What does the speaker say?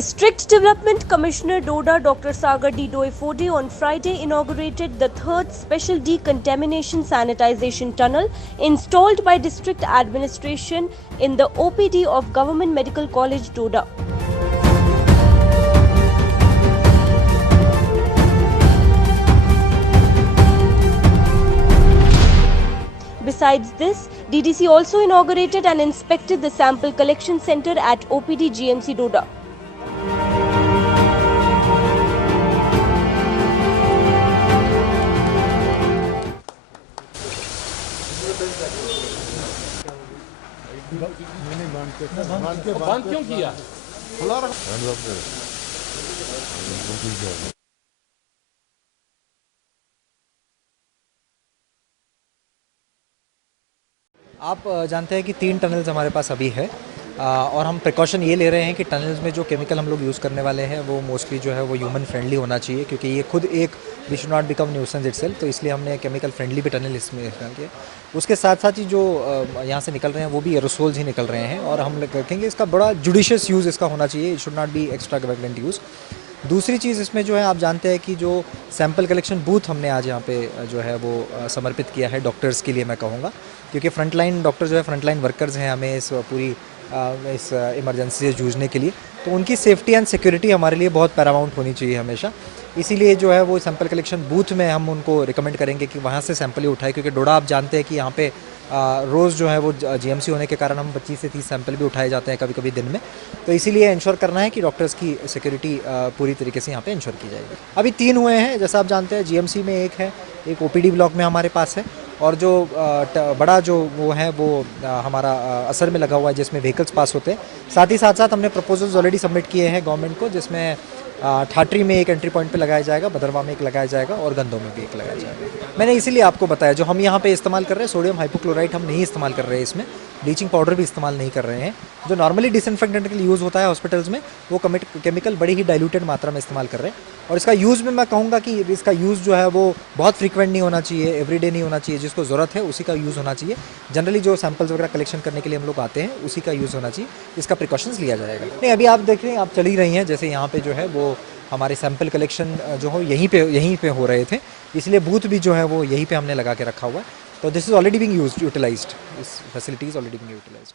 District Development Commissioner Doda Dr. Sagar D. Doifode on Friday inaugurated the third special decontamination sanitization tunnel installed by district administration in the OPD of Government Medical College Doda. Besides this, DDC also inaugurated and inspected the sample collection center at OPD GMC Doda. बंद क्यों किया? आप जानते हैं कि 3 tunnels हमारे पास अभी है और हम प्रिकॉशन ये ले रहे हैं कि टनल्स में जो केमिकल हम लोग यूज़ करने वाले हैं वो मोस्टली जो है वो ह्यूमन फ्रेंडली होना चाहिए, क्योंकि ये खुद एक we should not become nuisance itself, तो इसलिए हमने केमिकल फ्रेंडली भी टनल इसमें इस्तेमाल किया। उसके साथ साथ ही जो यहाँ से निकल रहे हैं वो भी एरोसोल्स ही निकल रहे हैं और हम रखेंगे इसका बड़ा जुडिशियस यूज़ इसका होना चाहिए, it should not be extravagant use. दूसरी चीज़ इसमें जो है आप जानते हैं कि जो सैंपल कलेक्शन बूथ हमने आज यहाँ पे जो है वो समर्पित किया है डॉक्टर्स के लिए, मैं कहूँगा, क्योंकि फ्रंटलाइन डॉक्टर जो है फ्रंटलाइन वर्कर्स हैं हमें इस पूरी इस इमरजेंसी से जूझने के लिए, तो उनकी सेफ्टी एंड सिक्योरिटी हमारे लिए बहुत पैरामाउंट होनी चाहिए हमेशा। इसीलिए जो है वो सैंपल कलेक्शन बूथ में हम उनको रिकमेंड करेंगे कि वहाँ से सैंपल ही उठाए, क्योंकि डोडा आप जानते हैं कि यहाँ पे रोज़ जो है वो जीएमसी होने के कारण हम 25 से 30 सैंपल भी उठाए जाते हैं कभी कभी दिन में, तो इसीलिए इंश्योर करना है कि डॉक्टर्स की सिक्योरिटी पूरी तरीके से यहाँ पे इंश्योर की जाएगी। अभी 3 हुए हैं, जैसा आप जानते हैं जीएमसी में एक है, एक ओपीडी ब्लॉक में हमारे पास है, और जो बड़ा जो वो है वो हमारा असर में लगा हुआ है जिसमें व्हीकल्स पास होते हैं। साथ ही साथ हमने प्रपोजल्स ऑलरेडी सबमिट किए हैं गवर्नमेंट को, जिसमें ठाटरी में एक एंट्री पॉइंट पे लगाया जाएगा, भदरवा में एक लगाया जाएगा और गंदों में भी एक लगाया जाएगा। मैंने इसीलिए आपको बताया, जो हम यहाँ पे इस्तेमाल कर रहे हैं सोडियम हाइपोक्लोराइट हम नहीं इस्तेमाल कर रहे हैं, इसमें ब्लीचिंग पाउडर भी इस्तेमाल नहीं कर रहे हैं। जो नॉर्मली डिसइंफेक्टेंट के लिए यूज़ होता है हॉस्पिटल्स में, वो केमिकल बड़ी ही डाइल्यूटेड मात्रा में इस्तेमाल कर रहे हैं। और इसका यूज़ में मैं कहूँगा कि इसका यूज़ जो है वो बहुत फ्रीक्वेंट नहीं होना चाहिए, एवरीडे नहीं होना चाहिए, जिसको ज़रूरत है उसी का यूज़ होना चाहिए। जनरली जो सैंपल्स वगैरह कलेक्शन करने के लिए हम लोग आते हैं उसी का यूज़ होना चाहिए, इसका प्रिकॉशंस लिया जाएगा। नहीं, अभी आप देख रहे हैं, आप चल ही रही हैं, जैसे यहाँ पे जो है वो हमारे सैंपल कलेक्शन जो हो यहीं पे हो रहे थे, इसलिए बूथ भी जो है वो यहीं पे हमने लगा के रखा हुआ है। तो this is already being utilised, this facility is already being utilised.